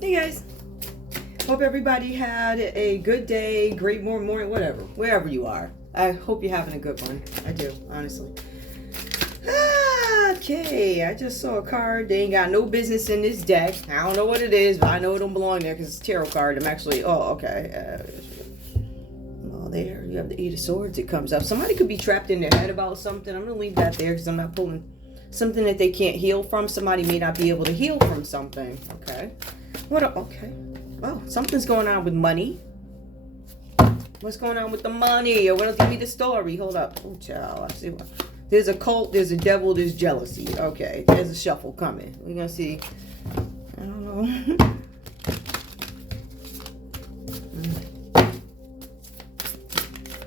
Hey guys, hope everybody had a good day, great morning, whatever, wherever you are. I hope you're having a good one. I do, honestly. Okay, I just saw a card. They ain't got no business in this deck. I don't know what it is, but I know it don't belong there because it's a tarot card. I'm actually, okay. Well, there, you have the Eight of Swords. It comes up. Somebody could be trapped in their head about something. I'm going to leave that there because I'm not pulling something that they can't heal from. Somebody may not be able to heal from something, okay? Okay. Oh, something's going on with money. What's going on with the money? Or what'll give me the story? Hold up. Oh, child. I see what. There's a cult, there's a devil, there's jealousy. Okay, there's a shuffle coming. We're gonna see. I don't know.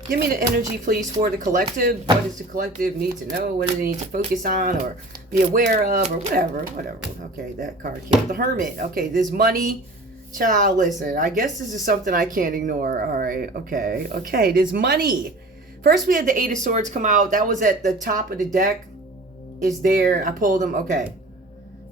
Give me the energy, please, for the collective. What does the collective need to know? What do they need to focus on or be aware of or whatever? Okay, that card came. The Hermit. Okay, there's money. Child, listen. I guess this is something I can't ignore. All right. Okay, there's money. First, we had the Eight of Swords come out. That was at the top of the deck. It's there. I pulled them. Okay.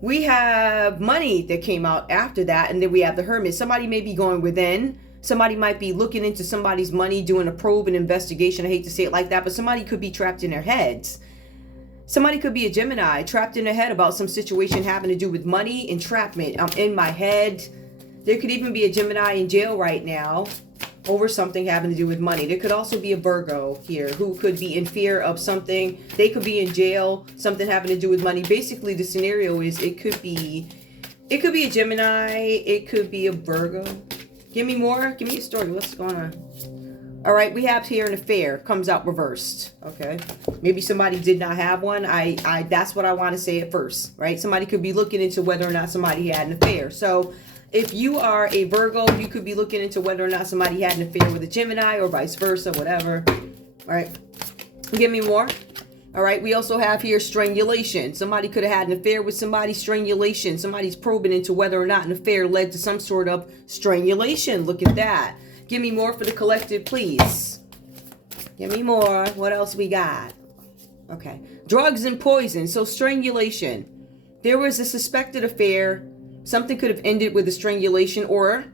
We have money that came out after that. And then we have the Hermit. Somebody may be going within. Somebody might be looking into somebody's money, doing a probe and investigation. I hate to say it like that, but somebody could be trapped in their heads. Somebody could be a Gemini, trapped in their head about some situation having to do with money, entrapment. I'm in my head. There could even be a Gemini in jail right now over something having to do with money. There could also be a Virgo here who could be in fear of something. They could be in jail, something having to do with money. Basically, the scenario is it could be a Gemini, it could be a Virgo. Give me more. Give me a story. What's going on? All right, we have here an affair. Comes out reversed. Okay. Maybe somebody did not have one. That's what I want to say at first, right? Somebody could be looking into whether or not somebody had an affair. So if you are a Virgo, you could be looking into whether or not somebody had an affair with a Gemini or vice versa, whatever. All right. Give me more. All right. We also have here strangulation. Somebody could have had an affair with somebody. Strangulation. Somebody's probing into whether or not an affair led to some sort of strangulation. Look at that. Give me more for the collective, please. Give me more. What else we got? Okay. Drugs and poison. So strangulation. There was a suspected affair. Something could have ended with a strangulation, or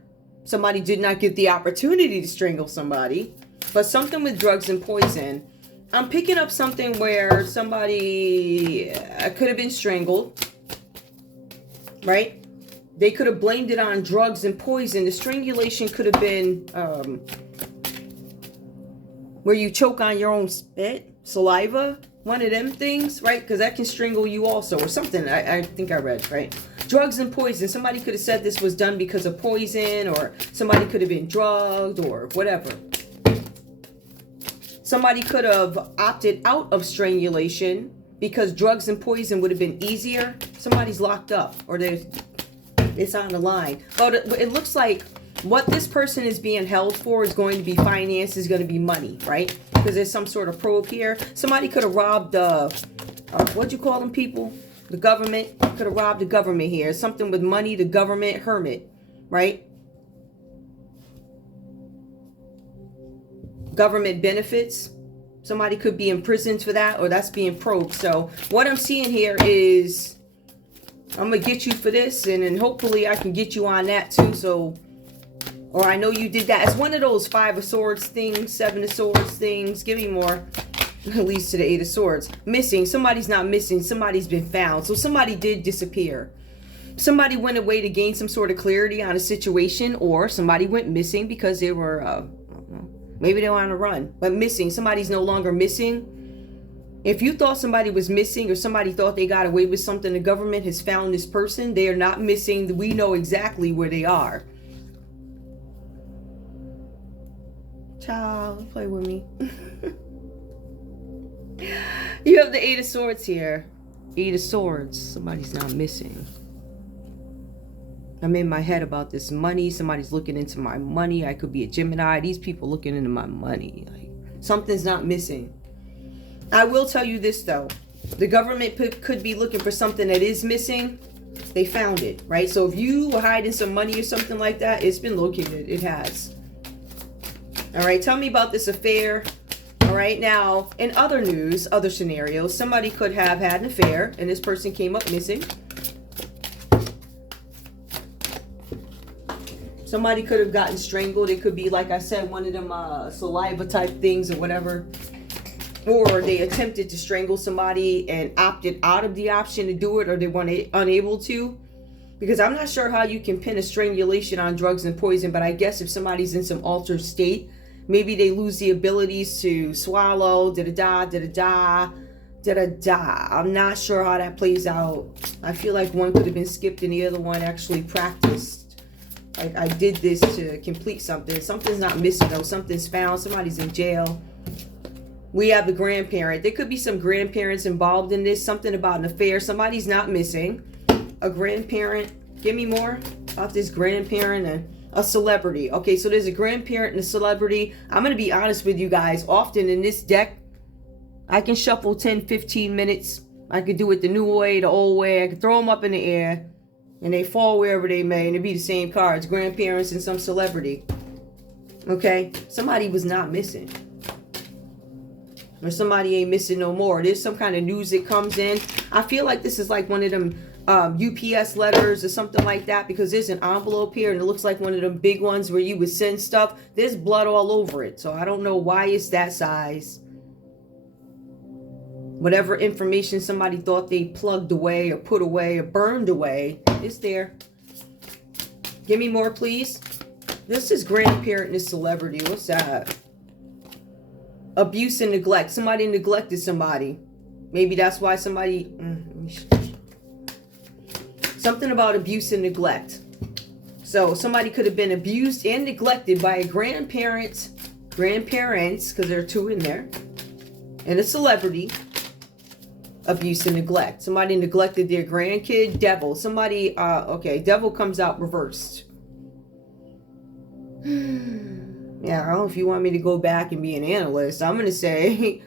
somebody did not get the opportunity to strangle somebody. But something with drugs and poison. I'm picking up something where somebody could have been strangled, right? They could have blamed it on drugs and poison. The strangulation could have been where you choke on your own spit, saliva, one of them things, right? Because that can strangle you also, or something. I think I read, right? Drugs and poison. Somebody could have said this was done because of poison, or somebody could have been drugged, or whatever. Somebody could have opted out of strangulation because drugs and poison would have been easier. Somebody's locked up, or it's on the line. But it looks like what this person is being held for is going to be finance, is going to be money, right? Because there's some sort of probe here. Somebody could have robbed what'd you call them people? The government. Could have robbed the government here. Something with money, the government, Hermit, right? Government benefits. Somebody could be imprisoned for that, or that's being probed. So what I'm seeing here is I'm going to get you for this, and then hopefully I can get you on that too. So, or I know you did that. It's one of those 5 of Swords things, 7 of Swords things. Give me more. It leads to the 8 of Swords. Missing. Somebody's not missing. Somebody's been found. So somebody did disappear. Somebody went away to gain some sort of clarity on a situation, or somebody went missing because they were, maybe they were on a run, but missing. Somebody's no longer missing. If you thought somebody was missing, or somebody thought they got away with something, the government has found this person. They are not missing. We know exactly where they are. Child, play with me. You have the 8 of Swords here. 8 of Swords. Somebody's not missing. I'm in my head about this money. Somebody's looking into my money. I could be a Gemini. These people looking into my money. Like, something's not missing. I will tell you this, though. The government could be looking for something that is missing. They found it, right? So if you were hiding some money or something like that, it's been located. It has. All right, tell me about this affair. All right, now, in other news, other scenarios, somebody could have had an affair and this person came up missing. Somebody could have gotten strangled. It could be, like I said, one of them saliva type things or whatever. Or they attempted to strangle somebody and opted out of the option to do it, or they weren't unable to. Because I'm not sure how you can pin a strangulation on drugs and poison, but I guess if somebody's in some altered state, maybe they lose the abilities to swallow, da-da-da. I'm not sure how that plays out. I feel like one could have been skipped and the other one actually practiced. Like, I did this to complete something. Something's not missing though. Something's found. Somebody's in jail. We have a grandparent. There could be some grandparents involved in this. Something about an affair. Somebody's not missing. A grandparent. Give me more about this grandparent and a celebrity. Okay, so there's a grandparent and a celebrity. I'm going to be honest with you guys. Often in this deck, I can shuffle 10, 15 minutes. I could do it the new way, the old way. I could throw them up in the air and they fall wherever they may, and it'd be the same cards. Grandparents and some celebrity. Okay, somebody was not missing. Or somebody ain't missing no more. There's some kind of news that comes in. I feel like this is like one of them UPS letters or something like that, because there's an envelope here and it looks like one of them big ones where you would send stuff. There's blood all over it, so I don't know why it's that size. Whatever information somebody thought they plugged away or put away or burned away, it's there. Give me more, please. This is grandparent and this celebrity. What's that? Abuse and neglect. Somebody neglected somebody. Maybe that's why somebody... Something about abuse and neglect. So somebody could have been abused and neglected by a grandparents, because there are two in there, and a celebrity. Abuse and neglect. Somebody neglected their grandkid. Devil. Somebody, okay, devil comes out reversed. Yeah, I don't know if you want me to go back and be an analyst. I'm going to say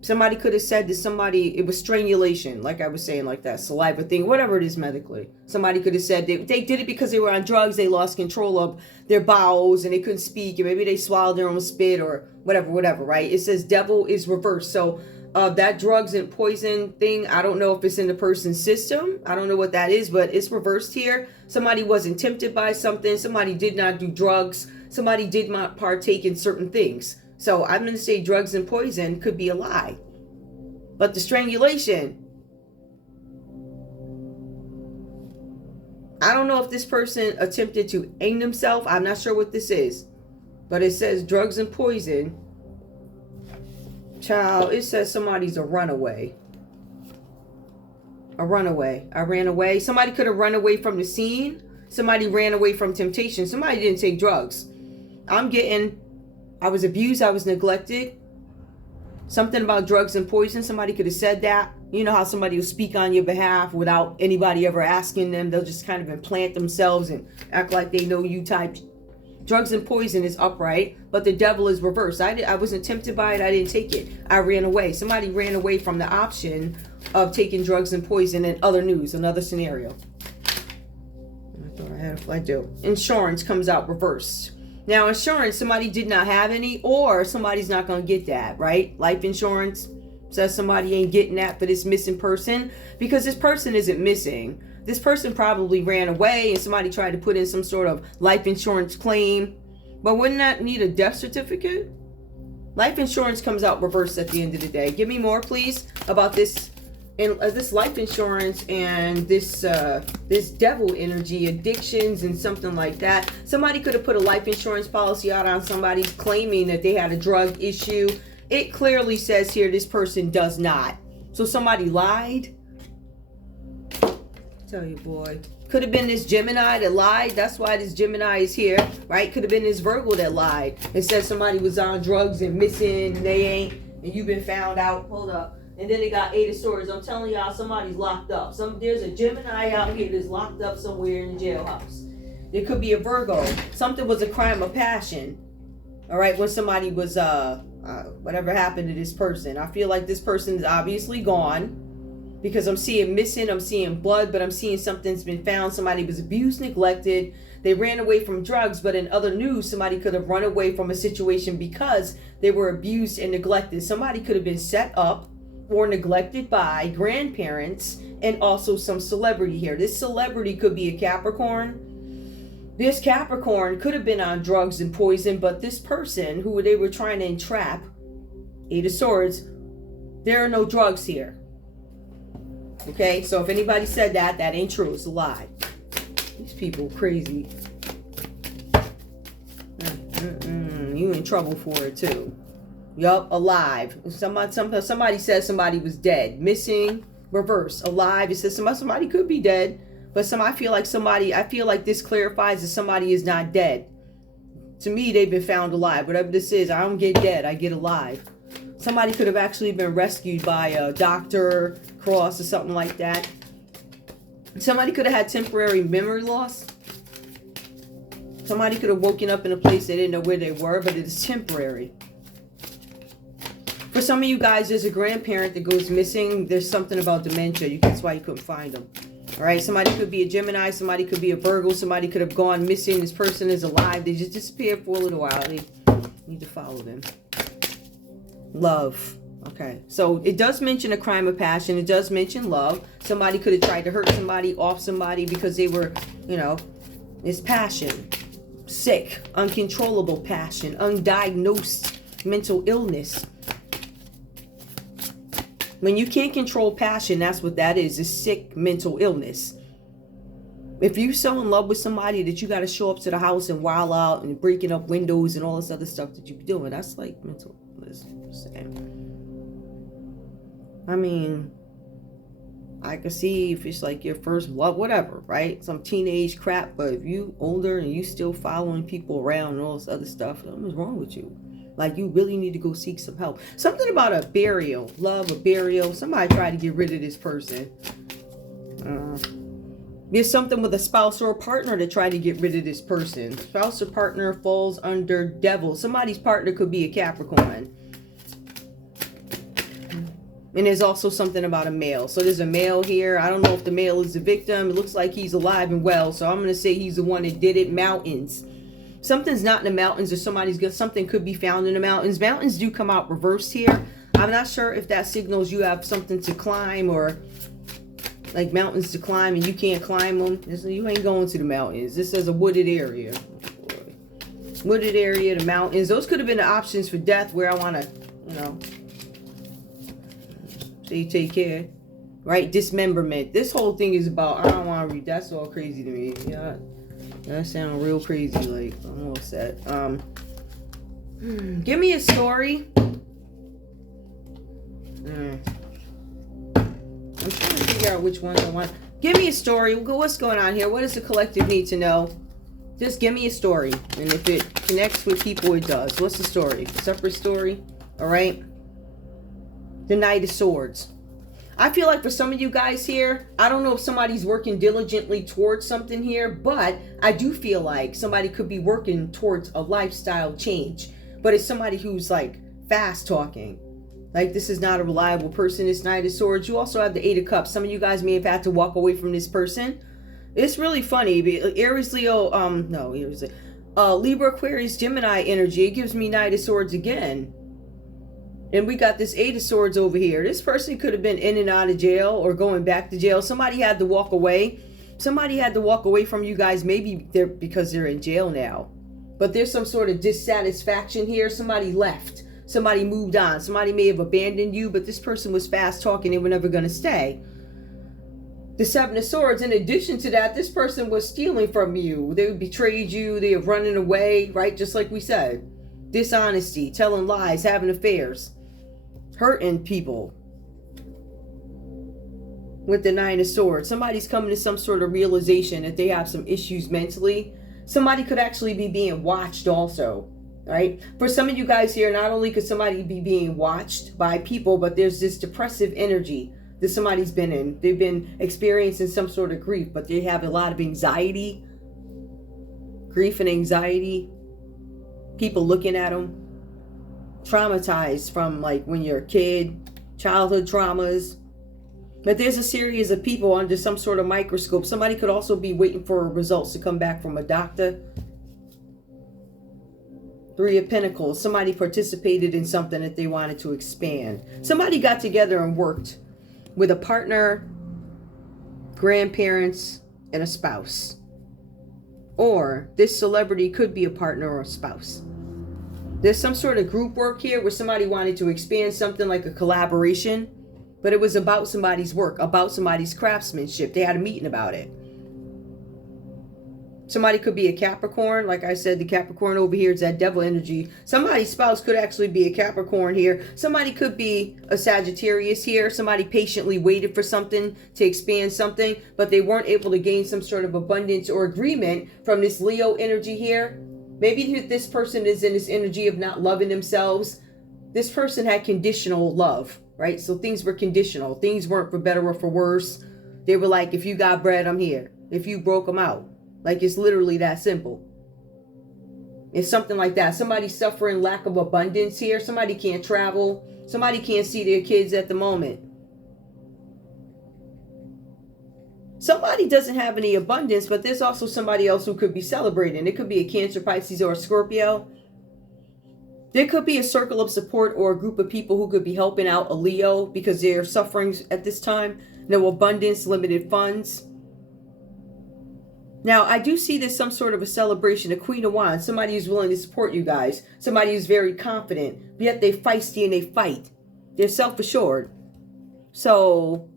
somebody could have said to somebody, it was strangulation, like I was saying, like that saliva thing, whatever it is medically. Somebody could have said they did it because they were on drugs, they lost control of their bowels and they couldn't speak, and maybe they swallowed their own spit or whatever, right? It says devil is reversed. So that drugs and poison thing, I don't know if it's in the person's system. I don't know what that is, but it's reversed here. Somebody wasn't tempted by something. Somebody did not do drugs. Somebody did not partake in certain things. So I'm going to say drugs and poison could be a lie. But the strangulation, I don't know if this person attempted to hang themselves. I'm not sure what this is. But it says drugs and poison. Child, it says somebody's a runaway. A runaway. I ran away. Somebody could have run away from the scene. Somebody ran away from temptation. Somebody didn't take drugs. I'm getting, I was abused. I was neglected. Something about drugs and poison. Somebody could have said that. You know how somebody will speak on your behalf without anybody ever asking them. They'll just kind of implant themselves and act like they know you type. Drugs and poison is upright, but the devil is reversed. I wasn't tempted by it. I didn't take it. I ran away. Somebody ran away from the option of taking drugs and poison. And other news, another scenario. I thought I had I do. Insurance comes out reversed. Now, insurance, somebody did not have any, or somebody's not going to get that, right? Life insurance says somebody ain't getting that for this missing person, because this person isn't missing. This person probably ran away and somebody tried to put in some sort of life insurance claim. But wouldn't that need a death certificate? Life insurance comes out reversed at the end of the day. Give me more, please, about this and this life insurance and this this devil energy, addictions and something like that. Somebody could have put a life insurance policy out on somebody claiming that they had a drug issue. It clearly says here this person does not. So somebody lied. Tell you, boy. Could have been this Gemini that lied. That's why this Gemini is here, right? Could have been this Virgo that lied and said somebody was on drugs and missing and they ain't, and you've been found out. Hold up. And then they got 8 of Swords. I'm telling y'all, somebody's locked up. There's a Gemini out here that's locked up somewhere in the jailhouse. It could be a Virgo. Something was a crime of passion. All right, when somebody was whatever happened to this person. I feel like this person is obviously gone. Because I'm seeing missing, I'm seeing blood, but I'm seeing something's been found. Somebody was abused, neglected. They ran away from drugs, but in other news, somebody could have run away from a situation because they were abused and neglected. Somebody could have been set up or neglected by grandparents and also some celebrity here. This celebrity could be a Capricorn. This Capricorn could have been on drugs and poison, but this person who they were trying to entrap, Eight of Swords, there are no drugs here. Okay, so if anybody said that, that ain't true. It's a lie. These people crazy. You in trouble for it too. Yup, alive. Somebody says somebody was dead. Missing, reverse, alive. It says somebody could be dead, but I feel like this clarifies that somebody is not dead. To me, they've been found alive. Whatever this is, I don't get dead, I get alive. Somebody could have actually been rescued by a doctor, cross, or something like that. Somebody could have had temporary memory loss. Somebody could have woken up in a place they didn't know where they were, but it is temporary. For some of you guys, there's a grandparent that goes missing. There's something about dementia. That's why you couldn't find them. All right, somebody could be a Gemini. Somebody could be a Virgo. Somebody could have gone missing. This person is alive. They just disappeared for a little while. They need to follow them. Love. Okay, so it does mention a crime of passion. It does mention love. Somebody could have tried to hurt somebody, off somebody because they were, it's passion. Sick, uncontrollable passion, undiagnosed mental illness. When you can't control passion, that's what that is sick mental illness. If you're so in love with somebody that you got to show up to the house and wild out and breaking up windows and all this other stuff that you be doing, that's like mental illness. I mean, I can see if it's like your first love, whatever, right? Some teenage crap, but if you older and you still following people around and all this other stuff, something's wrong with you. Like, you really need to go seek some help. Something about a burial, love, a burial. Somebody tried to get rid of this person. There's something with a spouse or a partner to try to get rid of this person. Spouse or partner falls under devil. Somebody's partner could be a Capricorn. And there's also something about a male. So there's a male here. I don't know if the male is the victim. It looks like he's alive and well. So I'm going to say he's the one that did it. Mountains. Something's not in the mountains, or something could be found in the mountains. Mountains do come out reversed here. I'm not sure if that signals you have something to climb, or like mountains to climb and you can't climb them. You ain't going to the mountains. This is a wooded area. Wooded area, the mountains. Those could have been the options for death, where I want to, say take care. Right? Dismemberment. This whole thing is about, I don't want to read. That's all crazy to me. Yeah. That sounds real crazy. Like, I'm all set. Give me a story. I'm trying to figure out which one I want. Give me a story. What's going on here? What does the collective need to know? Just give me a story. And if it connects with people, it does. What's the story? Separate story. All right. The Knight of Swords. I feel like for some of you guys here, I don't know if somebody's working diligently towards something here, but I do feel like somebody could be working towards a lifestyle change. But it's somebody who's like fast talking. Like, this is not a reliable person. It's Knight of Swords. You also have the Eight of Cups. Some of you guys may have had to walk away from this person. It's really funny. Aries, Leo, Libra, Aquarius, Gemini energy. It gives me Knight of Swords again. And we got this Eight of Swords over here. This person could have been in and out of jail or going back to jail. Somebody had to walk away. Somebody had to walk away from you guys, maybe because they're in jail now. But there's some sort of dissatisfaction here. Somebody left. Somebody moved on. Somebody may have abandoned you, but this person was fast talking. They were never going to stay. The Seven of Swords, in addition to that, this person was stealing from you. They betrayed you. They were running away, right? Just like we said. Dishonesty, telling lies, having affairs. Hurting people with the Nine of Swords. Somebody's coming to some sort of realization that they have some issues mentally. Somebody could actually be being watched also, right? For some of you guys here, not only could somebody be being watched by people, but there's this depressive energy that somebody's been in. They've been experiencing some sort of grief, but they have a lot of anxiety. Grief and anxiety. People looking at them. Traumatized from like when you're a kid, childhood traumas. But there's a series of people under some sort of microscope. Somebody could also be waiting for results to come back from a doctor. Three of Pentacles. Somebody participated in something that they wanted to expand. Somebody got together and worked with a partner, grandparents, and a spouse. Or this celebrity could be a partner or a spouse. There's some sort of group work here where somebody wanted to expand something like a collaboration, but it was about somebody's work, about somebody's craftsmanship. They had a meeting about it. Somebody could be a Capricorn. Like I said, the Capricorn over here is that devil energy. Somebody's spouse could actually be a Capricorn here. Somebody could be a Sagittarius here. Somebody patiently waited for something to expand something, but they weren't able to gain some sort of abundance or agreement from this Leo energy here. Maybe this person is in this energy of not loving themselves. This person had conditional love, right? So things were conditional. Things weren't for better or for worse. They were like, if you got bread, I'm here. If you broke, I'm out. Like, it's literally that simple. It's something like that. Somebody's suffering lack of abundance here. Somebody can't travel. Somebody can't see their kids at the moment. Somebody doesn't have any abundance, but there's also somebody else who could be celebrating. It could be a Cancer, Pisces, or a Scorpio. There could be a circle of support or a group of people who could be helping out a Leo because they're suffering at this time. No abundance, limited funds. Now, I do see there's some sort of a celebration, a Queen of Wands, somebody who's willing to support you guys, somebody who's very confident, yet they're feisty and they fight. They're self-assured. So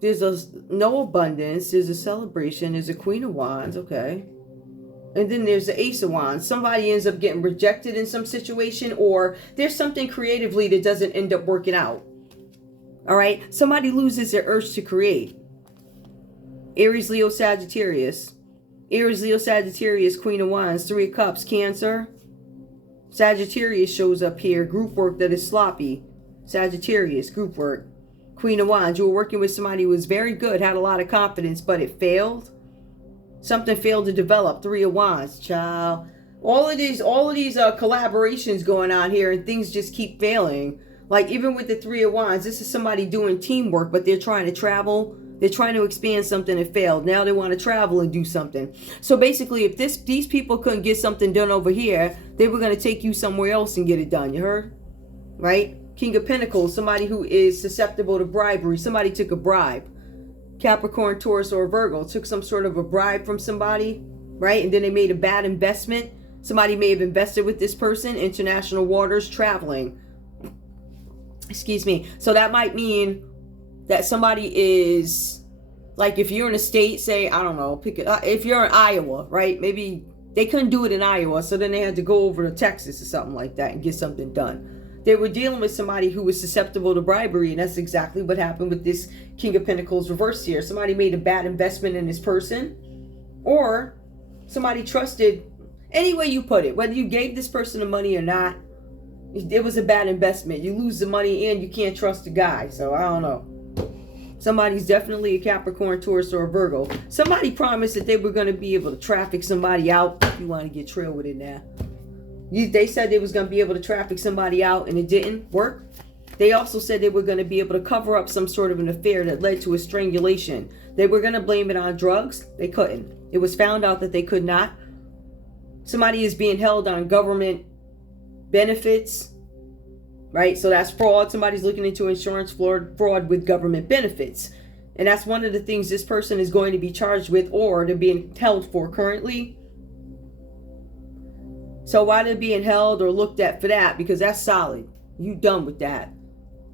there's no abundance, there's a celebration, there's a Queen of Wands, okay. And then there's the Ace of Wands. Somebody ends up getting rejected in some situation, or there's something creatively that doesn't end up working out. All right, somebody loses their urge to create. Aries, Leo, Sagittarius. Aries, Leo, Sagittarius, Queen of Wands, Three of Cups, Cancer. Sagittarius shows up here. Group work that is sloppy. Sagittarius, group work. Queen of Wands, you were working with somebody who was very good, had a lot of confidence, but it failed. Something failed to develop. Three of Wands, child. All of these collaborations going on here, and things just keep failing. Like, even with the Three of Wands, this is somebody doing teamwork, but they're trying to travel. They're trying to expand something that failed. Now they want to travel and do something. So basically, if these people couldn't get something done over here, they were going to take you somewhere else and get it done. You heard? Right? King of Pentacles, somebody who is susceptible to bribery. Somebody took a bribe. Capricorn, Taurus, or Virgo took some sort of a bribe from somebody, right? And then they made a bad investment. Somebody may have invested with this person. International waters, traveling. Excuse me. So that might mean that somebody is, like, if you're in a state, say, I don't know, if you're in Iowa, right? Maybe they couldn't do it in Iowa, so then they had to go over to Texas or something like that and get something done. They were dealing with somebody who was susceptible to bribery, and that's exactly what happened with this King of Pentacles reversed here. Somebody made a bad investment in this person, or somebody trusted, any way you put it, whether you gave this person the money or not, it was a bad investment. You lose the money and you can't trust the guy, so I don't know. Somebody's definitely a Capricorn, Taurus, or a Virgo. Somebody promised that they were going to be able to traffic somebody out. If you want to get trail with it now. They said they was going to be able to traffic somebody out, and it didn't work. They also said they were going to be able to cover up some sort of an affair that led to a strangulation. They were going to blame it on drugs. They couldn't. It was found out that they could not. Somebody is being held on government benefits. Right? So that's fraud. Somebody's looking into insurance fraud with government benefits. And that's one of the things this person is going to be charged with, or they're being held for currently. So why they're being held or looked at for that? Because that's solid. You done with that.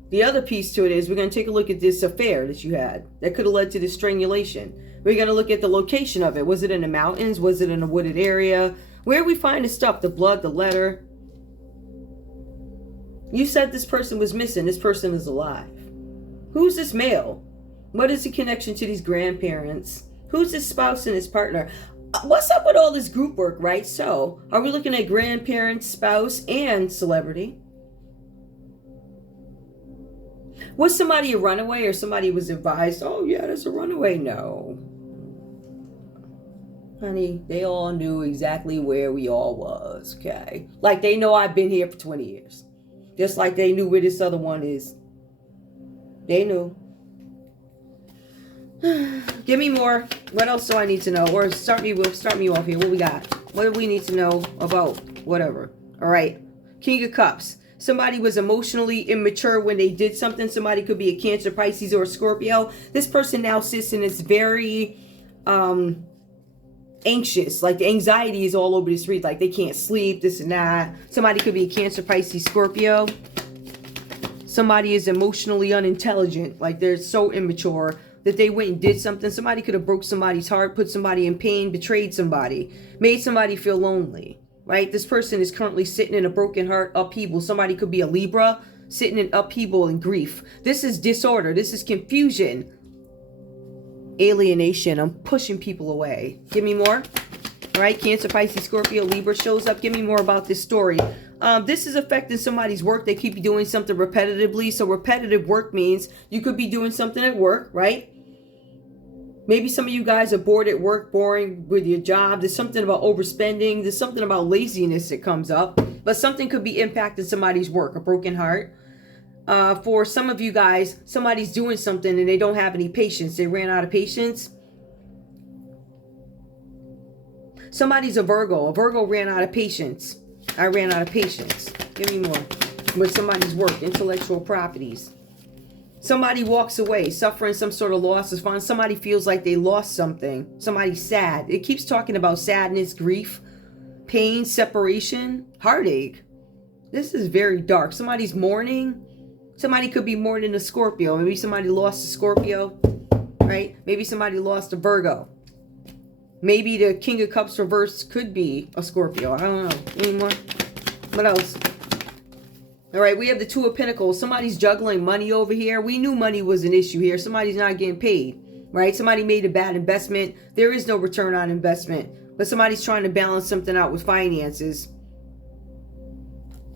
The other piece to it is we're going to take a look at this affair that you had that could have led to this strangulation. We're going to look at the location of it. Was it in the mountains? Was it in a wooded area? Where we find the stuff, the blood, the letter. You said this person was missing. This person is alive. Who's this male? What is the connection to these grandparents? Who's this spouse and his partner? What's up with all this group work, right? So, are we looking at grandparents, spouse, and celebrity? Was somebody a runaway, or somebody was advised, oh yeah, there's a runaway? No. Honey, they all knew exactly where we all was, okay? Like, they know I've been here for 20 years. Just like they knew where this other one is. They knew. Give me more. What else do I need to know? Or start me off here. What we got? What do we need to know about whatever? All right. King of Cups. Somebody was emotionally immature when they did something. Somebody could be a Cancer, Pisces, or a Scorpio. This person now sits in this very anxious, like the anxiety is all over the street, like they can't sleep, this and that. Somebody could be a Cancer, Pisces, Scorpio. Somebody is emotionally unintelligent, like they're so immature that they went and did something. Somebody could have broke somebody's heart, put somebody in pain, betrayed somebody, made somebody feel lonely, right? This person is currently sitting in a broken heart upheaval. Somebody could be a Libra, sitting in upheaval and grief. This is disorder. This is confusion. Alienation. I'm pushing people away. Give me more. All right, Cancer, Pisces, Scorpio, Libra shows up. Give me more about this story. This is affecting somebody's work. They keep doing something repetitively. So repetitive work means you could be doing something at work, right? Maybe some of you guys are bored at work, boring with your job. There's something about overspending. There's something about laziness that comes up. But something could be impacting somebody's work, a broken heart. For some of you guys, somebody's doing something and they don't have any patience. They ran out of patience. Somebody's a Virgo. A Virgo ran out of patience. I ran out of patience. Give me more. With somebody's work, intellectual properties. Somebody walks away, suffering some sort of loss. Somebody feels like they lost something. Somebody's sad. It keeps talking about sadness, grief, pain, separation, heartache. This is very dark. Somebody's mourning. Somebody could be mourning a Scorpio. Maybe somebody lost a Scorpio, right? Maybe somebody lost a Virgo. Maybe the King of Cups reversed could be a Scorpio. I don't know. Any more? What else? All right, we have the Two of Pentacles. Somebody's juggling money over here. We knew money was an issue here. Somebody's not getting paid, right? Somebody made a bad investment. There is no return on investment, but somebody's trying to balance something out with finances.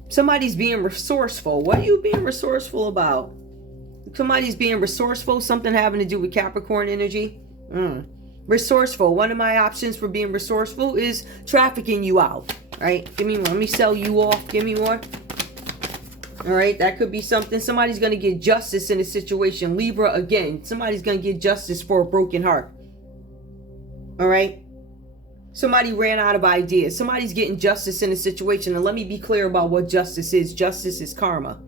Somebody's being resourceful. What are you being resourceful about? Somebody's being resourceful. Something having to do with Capricorn energy. Resourceful. One of my options for being resourceful is trafficking you out, right? Give me more. Let me sell you off. Give me more. All right, that could be something. Somebody's going to get justice in a situation. Libra, again, somebody's going to get justice for a broken heart. All right. Somebody ran out of ideas. Somebody's getting justice in a situation. And let me be clear about what justice is. Justice is karma.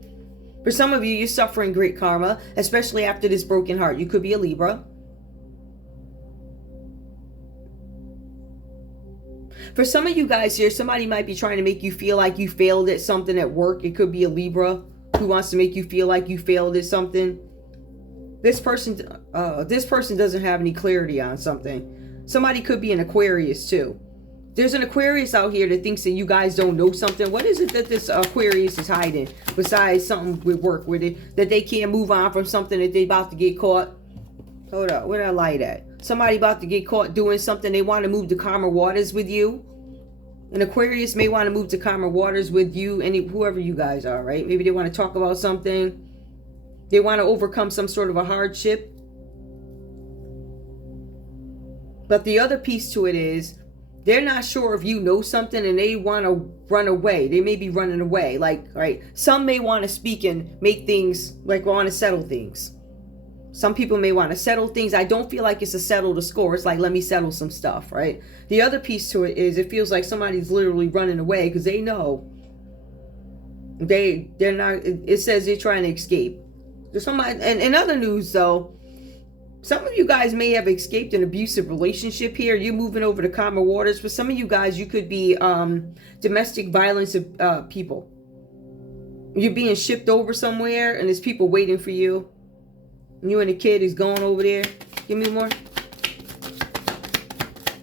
For some of you, you're suffering great karma, especially after this broken heart. You could be a Libra. For some of you guys here, somebody might be trying to make you feel like you failed at something at work. It could be a Libra who wants to make you feel like you failed at something. This person doesn't have any clarity on something. Somebody could be an Aquarius too. There's an Aquarius out here that thinks that you guys don't know something. What is it that this Aquarius is hiding besides something with work with it, that they can't move on from something that they about to get caught? Hold up, where that light at? Somebody about to get caught doing something. They want to move to calmer waters with you. An Aquarius may want to move to calmer waters with you, and whoever you guys are, right? Maybe they want to talk about something. They want to overcome some sort of a hardship. But the other piece to it is they're not sure if you know something and they want to run away. They may be running away. Like, right? Some may want to speak and make things, like want to settle things. Some people may want to settle things. I don't feel like it's a settle the score. It's like, let me settle some stuff, right? The other piece to it is it feels like somebody's literally running away because they know they're not, it says they're trying to escape. There's somebody, and in other news though, some of you guys may have escaped an abusive relationship here. You're moving over to calmer waters. For some of you guys, you could be domestic violence people. You're being shipped over somewhere and there's people waiting for you. You and the kid is going over there. Give me more.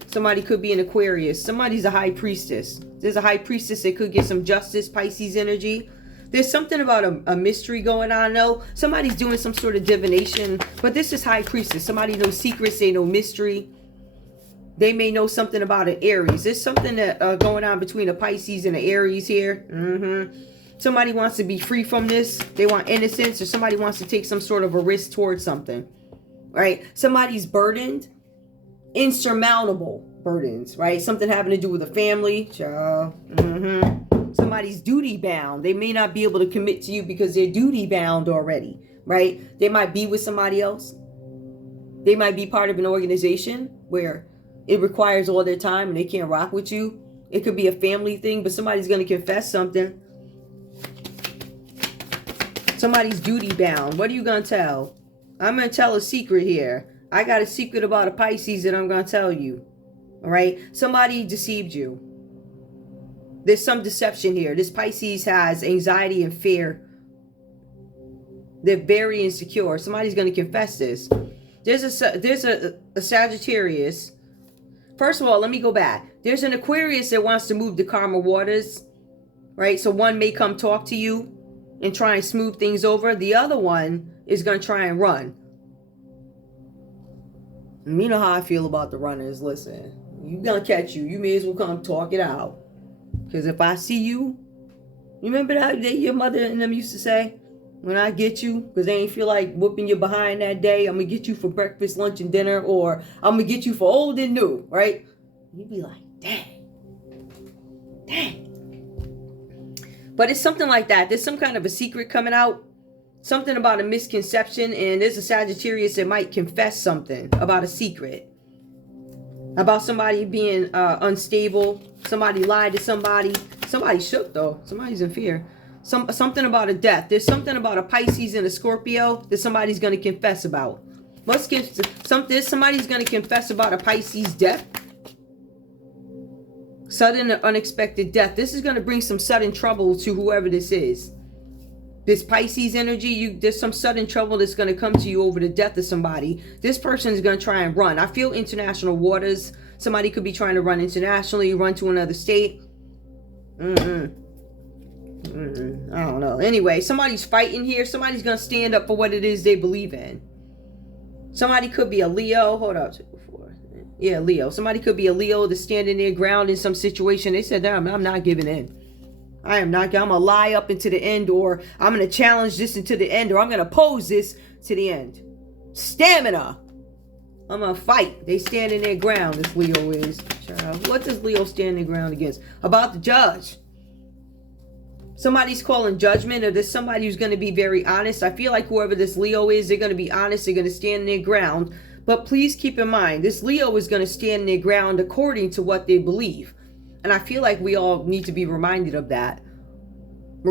Somebody could be an Aquarius. Somebody's a high priestess. There's a high priestess that could get some justice, Pisces energy. There's something about a mystery going on, though. Somebody's doing some sort of divination. But this is high priestess. Somebody knows secrets. They know mystery. They may know something about an Aries. There's something that going on between a Pisces and an Aries here. Somebody wants to be free from this. They want innocence, or somebody wants to take some sort of a risk towards something, right? Somebody's burdened, insurmountable burdens, right? Something having to do with a family. Somebody's duty bound. They may not be able to commit to you because they're duty bound already, right? They might be with somebody else. They might be part of an organization where it requires all their time and they can't rock with you. It could be a family thing, but somebody's going to confess something. Somebody's duty bound. What are you going to tell? I'm going to tell a secret here. I got a secret about a Pisces that I'm going to tell you. All right. Somebody deceived you. There's some deception here. This Pisces has anxiety and fear. They're very insecure. Somebody's going to confess this. There's a Sagittarius. First of all, let me go back. There's an Aquarius that wants to move the karma waters, right? So one may come talk to you and try and smooth things over. The other one is going to try and run. And you know how I feel about the runners. Listen, you're going to catch you. You may as well come talk it out. Because if I see you, you remember that your mother and them used to say, when I get you, because they ain't feel like whooping you behind that day, I'm going to get you for breakfast, lunch, and dinner, or I'm going to get you for old and new, right? You'd be like, dang. But it's something like that. There's some kind of a secret coming out. Something about a misconception, and there's a Sagittarius that might confess something about a secret. About somebody being unstable. Somebody lied to somebody. Somebody's shook, though. Somebody's in fear. Something about a death. There's something about a Pisces and a Scorpio that somebody's going to confess about. Somebody's going to confess about a Pisces death. Sudden and unexpected death. This is going to bring some sudden trouble to whoever this is. This Pisces energy, there's some sudden trouble that's going to come to you over the death of somebody. This person is going to try and run. I feel international waters. Somebody could be trying to run internationally, run to another state. I don't know. Anyway, somebody's fighting here. Somebody's going to stand up for what it is they believe in. Somebody could be a Leo. Hold up. Yeah, Leo. Somebody could be a Leo that's standing their ground in some situation. They said, I'm not giving in. I'm going to lie up into the end, or I'm going to challenge this into the end, or I'm going to pose this to the end. Stamina. I'm going to fight. They stand in their ground, this Leo is. What does Leo stand their ground against? About the judge. Somebody's calling judgment, or there's somebody who's going to be very honest. I feel like whoever this Leo is, they're going to be honest. They're going to stand their ground. But please keep in mind, this Leo is going to stand their ground according to what they believe. And I feel like we all need to be reminded of that.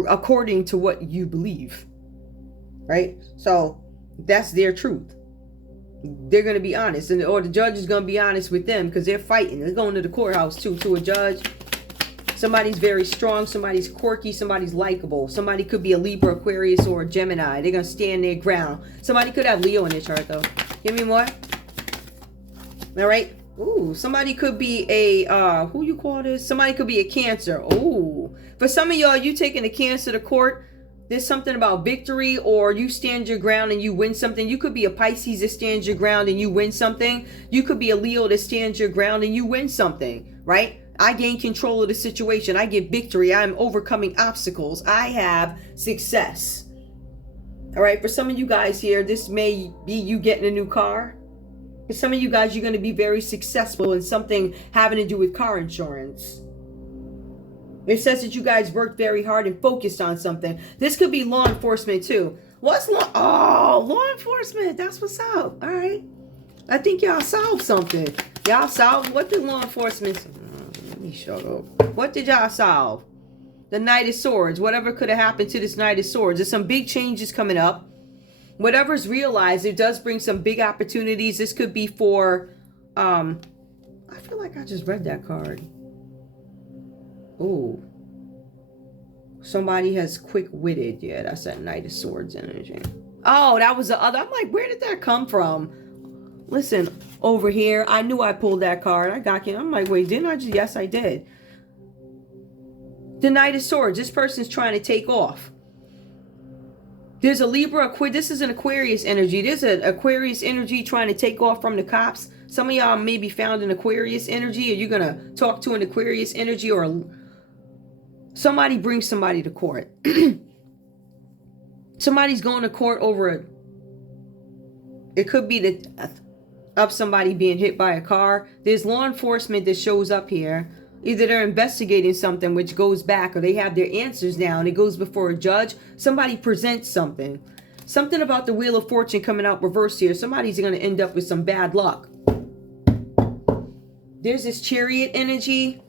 According to what you believe. Right? So that's their truth. They're going to be honest. Or the judge is going to be honest with them, because they're fighting. They're going to the courthouse too, to a judge. Somebody's very strong. Somebody's quirky. Somebody's likable. Somebody could be a Libra, Aquarius, or a Gemini. They're going to stand their ground. Somebody could have Leo in their chart, though. Give me more. All right. Ooh, somebody could be a, who you call this? Somebody could be a Cancer. Ooh. For some of y'all, you taking a Cancer to court. There's something about victory, or you stand your ground and you win something. You could be a Pisces that stands your ground and you win something. You could be a Leo that stands your ground and you win something, right? I gain control of the situation. I get victory. I'm overcoming obstacles. I have success. All right. For some of you guys here, this may be you getting a new car. For some of you guys, you're going to be very successful in something having to do with car insurance. It says that you guys worked very hard and focused on something. This could be law enforcement too. What's law enforcement? That's what's up. All right. I think y'all solved something. Y'all solved, what did law enforcement, let me shut up. What did y'all solve? The Knight of Swords. Whatever could have happened to this Knight of Swords. There's some big changes coming up. Whatever's realized, it does bring some big opportunities. This could be for, I feel like I just read that card. Ooh. Somebody has quick-witted. Yeah, that's that Knight of Swords energy. Oh, that was the other. I'm like, where did that come from? Listen, over here, I knew I pulled that card. I got you. I'm like, wait, didn't I just? Yes, I did. The Knight of Swords. This person's trying to take off. There's a Libra, this is an Aquarius energy. There's an Aquarius energy trying to take off from the cops. Some of y'all may be found in Aquarius energy. Are you going to talk to an Aquarius energy, or somebody brings somebody to court? Somebody's going to court over it could be the of somebody being hit by a car. There's law enforcement that shows up here. Either they're investigating something, which goes back, or they have their answers now and it goes before a judge. Somebody presents something. Something about the Wheel of Fortune coming out reversed here. Somebody's going to end up with some bad luck. There's this Chariot energy.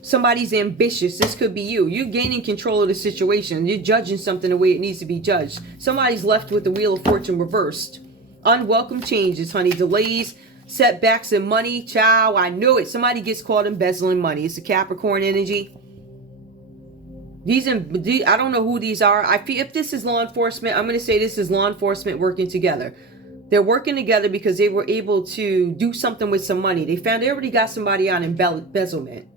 Somebody's ambitious. This could be you. You're gaining control of the situation. You're judging something the way it needs to be judged. Somebody's left with the Wheel of Fortune reversed. Unwelcome changes, honey. Delays. setbacks in money. Ciao, I knew it. Somebody gets caught embezzling money. It's a Capricorn energy. I don't know who these are. I feel if this is law enforcement, I'm going to say this is law enforcement working together. They're working together because they were able to do something with some money. They already got somebody on embezzlement.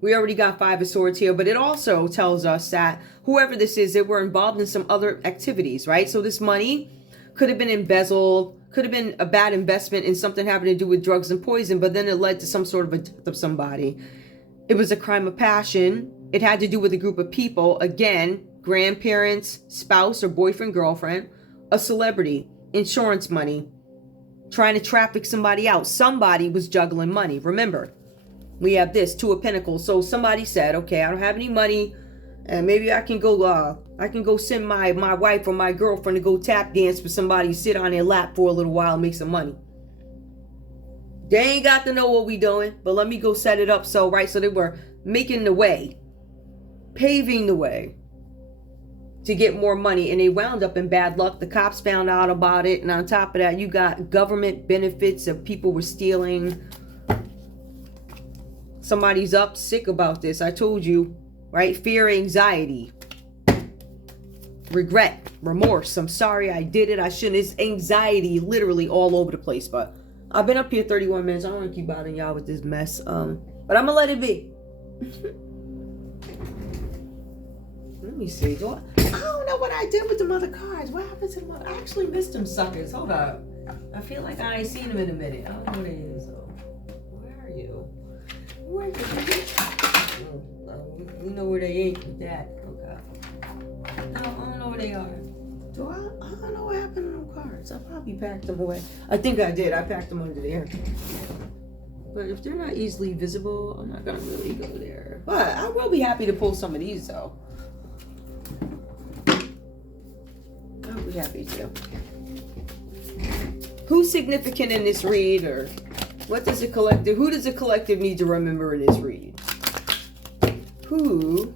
We already got 5 of Swords here, but it also tells us that whoever this is, they were involved in some other activities, right? So this money could have been embezzled, could have been a bad investment in something having to do with drugs and poison, but then it led to some sort of a death of somebody. It was a crime of passion. It had to do with a group of people, again, grandparents, spouse or boyfriend, girlfriend, a celebrity, insurance money, trying to traffic somebody out. Somebody was juggling money. Remember, we have this 2 of Pentacles. So somebody said, okay, I don't have any money, and maybe I can go send my wife or my girlfriend to go tap dance for somebody, sit on their lap for a little while and make some money. They ain't got to know what we doing, but let me go set it up. So they were making the way, paving the way to get more money, and they wound up in bad luck. The cops found out about it, and on top of that, you got government benefits of people were stealing. Somebody's up sick about this. I told you, right? Fear, anxiety, regret, remorse. I'm sorry I did it. I shouldn't. It's anxiety literally all over the place. But I've been up here 31 minutes. I don't want to keep bothering y'all with this mess. But I'm going to let it be. Let me see. I don't know what I did with them other cards. What happened to them? I actually missed them suckers. Hold up. I feel like I ain't seen them in a minute. I don't know what it is. Where are you? Where are you? We know where they ain't with that. Okay. I don't know where they are. I don't know what happened to them cards. I probably packed them away. I think I did. I packed them under there. But if they're not easily visible, I'm not going to really go there. But I will be happy to pull some of these, though. I'll be happy to. Who's significant in this read, or who does the collective need to remember in this read? Who?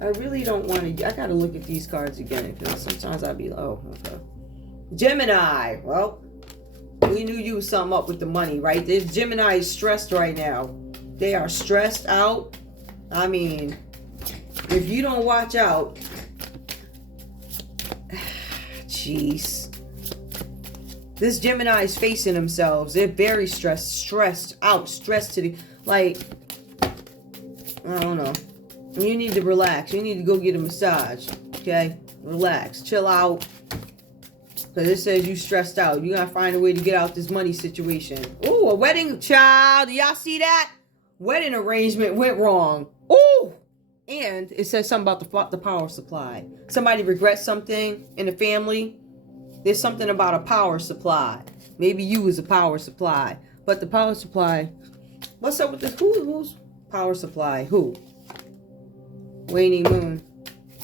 I really don't want to. I got to look at these cards again, because sometimes I'll be like, oh, okay. Gemini. Well, we knew you was something up with the money, right? This Gemini is stressed right now. They are stressed out. I mean, if you don't watch out, jeez. This Gemini is facing themselves. They're very stressed out, stressed to the, like, I don't know. You need to relax. You need to go get a massage, okay? Relax, chill out. Because it says you stressed out. You gotta find a way to get out this money situation. Ooh, a wedding, child. Y'all see that? Wedding arrangement went wrong. Ooh! And it says something about the power supply. Somebody regrets something in the family. There's something about a power supply. Maybe you was a power supply. But the power supply... What's up with this? Who's power supply? Who? Waning moon.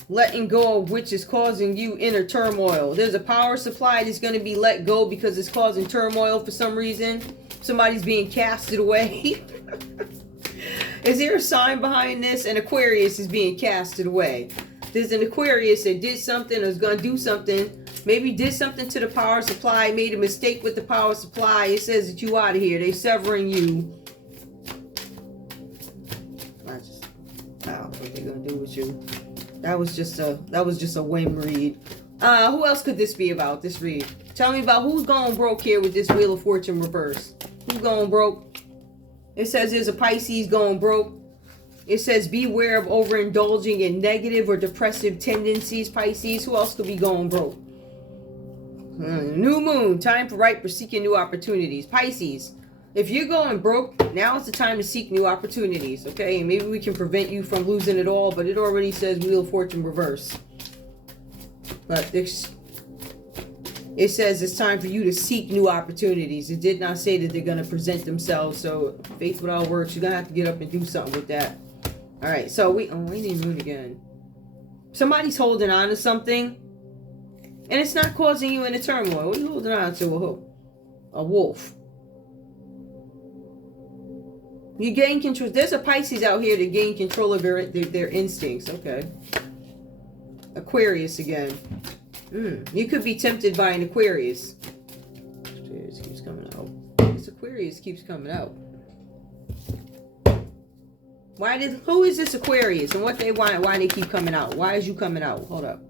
Letting go of which is causing you inner turmoil. There's a power supply that's going to be let go because it's causing turmoil for some reason. Somebody's being casted away. Is there a sign behind this? An Aquarius is being casted away. There's an Aquarius that did something or is going to do something. Maybe did something to the power supply, made a mistake with the power supply. It says that you out of here. They severing you. I don't know what they're going to do with you. That was just a whim read. Who else could this be about, this read? Tell me about who's going broke here with this Wheel of Fortune reverse. Who's going broke? It says there's a Pisces going broke. It says beware of overindulging in negative or depressive tendencies, Pisces. Who else could be going broke? New moon, time for seeking new opportunities. Pisces, if you're going broke, now is the time to seek new opportunities, okay? And maybe we can prevent you from losing it all, but it already says Wheel of Fortune reverse. But it says it's time for you to seek new opportunities. It did not say that they're going to present themselves, so faith without works, you're going to have to get up and do something with that. All right, so we need moon again. Somebody's holding on to something, and it's not causing you any turmoil. What are you holding on to? A wolf. You gain control. There's a Pisces out here that gain control of their instincts. Okay. Aquarius again. You could be tempted by an Aquarius. Aquarius keeps coming out. It's Aquarius. Aquarius keeps coming out. Who is this Aquarius and what they want, why they keep coming out? Why is you coming out? Hold up.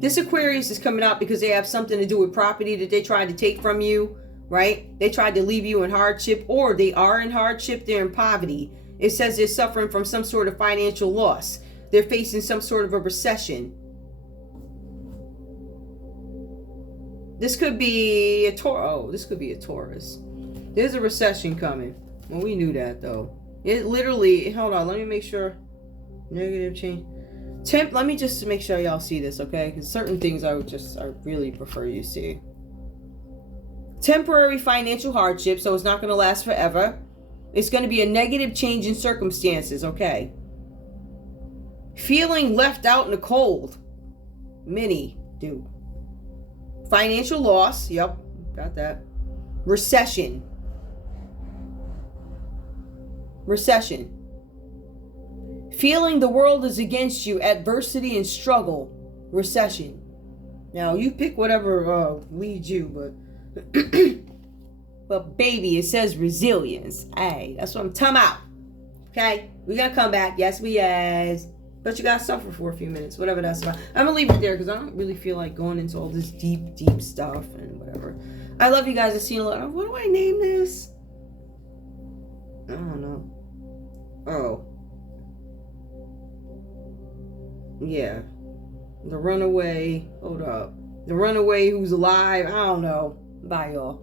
This Aquarius is coming out because they have something to do with property that they tried to take from you, right? They tried to leave you in hardship, or they are in hardship, they're in poverty. It says they're suffering from some sort of financial loss. They're facing some sort of a recession. This could be a Taurus. Oh, this could be a Taurus. There's a recession coming. Well, we knew that though. It literally, hold on, let me make sure. Negative change. Let me just make sure y'all see this, okay? Because certain things I really prefer you see. Temporary financial hardship, so it's not going to last forever. It's going to be a negative change in circumstances, okay? Feeling left out in the cold. Many do. Financial loss, yep, got that. Recession. Feeling the world is against you, adversity and struggle. Recession. Now, you pick whatever leads you, but but baby, it says resilience. Hey, that's what I'm talking about. Okay? We're going to come back. Yes, we is. But you got to suffer for a few minutes, whatever that's about. I'm going to leave it there because I don't really feel like going into all this deep stuff and whatever. I love you guys. I've seen a lot of, what do I name this? I don't know. Oh. Yeah. The runaway. Hold up. The runaway who's alive. I don't know. Bye, y'all.